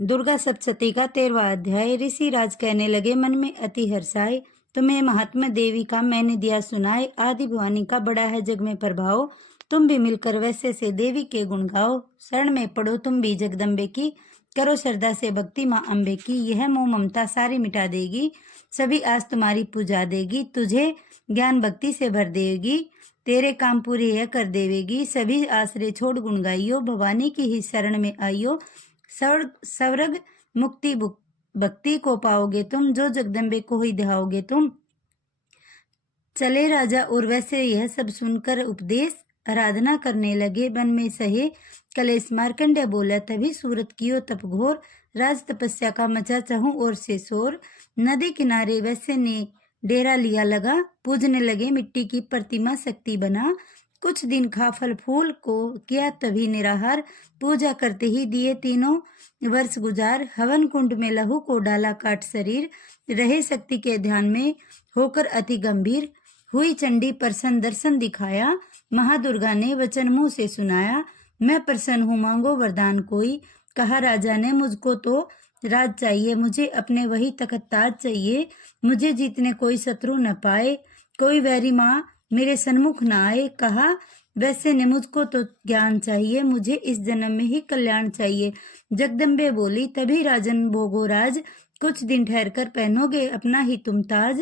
दुर्गा सप्तशती का 13वां अध्याय। ऋषि राज कहने लगे, मन में अति हर्षाए, तुम्हें महात्मा देवी का मैंने दिया सुनाए। आदि भवानी का बड़ा है जग में प्रभाव, तुम भी मिलकर वैसे से देवी के गुण गाओ। शरण में पड़ो तुम भी जगदम्बे की, करो श्रद्धा से भक्ति माँ अम्बे की। यह मोह ममता सारी मिटा देगी, सभी आज तुम्हारी पूजा देगी। तुझे ज्ञान भक्ति से भर देगी, तेरे काम पूरे यह कर देवेगी। सभी आश्रय छोड़ गुण गाइयो, भवानी की ही शरण में आइयो। स्वर्ग मुक्ति भक्ति को पाओगे तुम, जो जगदम्बे को ही ध्याओगे तुम। चले राजा और वैसे यह सब सुनकर उपदेश, आराधना करने लगे। वन में सहे कलेश, मार्कंडेय बोला, तभी सूरत कियो तप घोर। राज तपस्या का मचा चहु और से शोर। नदी किनारे वैसे ने डेरा लिया लगा, पूजने लगे मिट्टी की प्रतिमा शक्ति बना। कुछ दिन खा फल फूल को किया तभी निराहार, पूजा करते ही दिए तीनों वर्ष गुजार। हवन कुंड में लहू को डाला काट शरीर, रहे शक्ति के ध्यान में होकर अति गंभीर। हुई चंडी प्रसन्न दर्शन दिखाया, महादुर्गा ने वचन मुंह से सुनाया। मैं प्रसन्न हूँ मांगो वरदान कोई, कहा राजा ने मुझको तो राज चाहिए। मुझे अपने वही तख्त ताज चाहिए, मुझे जीतने कोई शत्रु न पाए, कोई वैरी माँ मेरे सन्मुख न आए। कहा वैसे ने मुझको तो ज्ञान चाहिए, मुझे इस जन्म में ही कल्याण चाहिए। जगदम्बे बोली, तभी राजन भोगो राज, कुछ दिन ठहर कर पहनोगे अपना ही तुम ताज।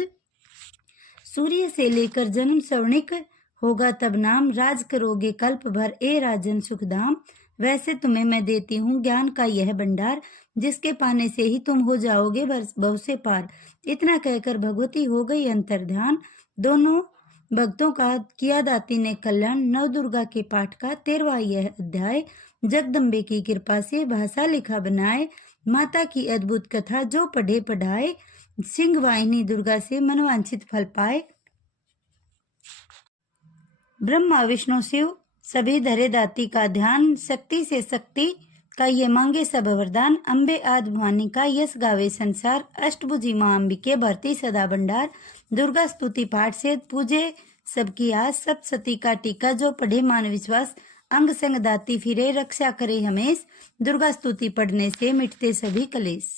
सूर्य से लेकर जन्म स्वर्णिक होगा तब नाम, राज करोगे कल्प भर ए राजन सुखधाम। वैसे तुम्हें मैं देती हूँ ज्ञान का यह भंडार, जिसके पाने से ही तुम हो जाओगे भव से पार। इतना कहकर भगवती हो गई अंतर्ध्यान, दोनों भक्तों का किया दाती ने कल्याण। नव दुर्गा के पाठ का 13वां यह अध्याय। जगदम्बे की कृपा से भाषा लिखा बनाए, माता की अद्भुत कथा जो पढ़े पढ़ाए। सिंह वाहिनी दुर्गा से मनवांछित फल पाए। ब्रह्मा विष्णु शिव सभी धरे दाती का ध्यान, शक्ति से शक्ति का ये मांगे सब वरदान। अम्बे आदि भवानी का यश गावे संसार, अष्टभुजी माँ अंबिके भरती सदा भंडार। दुर्गा स्तुति पाठ से पूजे सबकी आस, सप्तशती का टीका जो पढ़े मान विश्वास। अंग संग दाती फिरे रक्षा करे हमेश, दुर्गा स्तुति पढ़ने से मिटते सभी कलेश।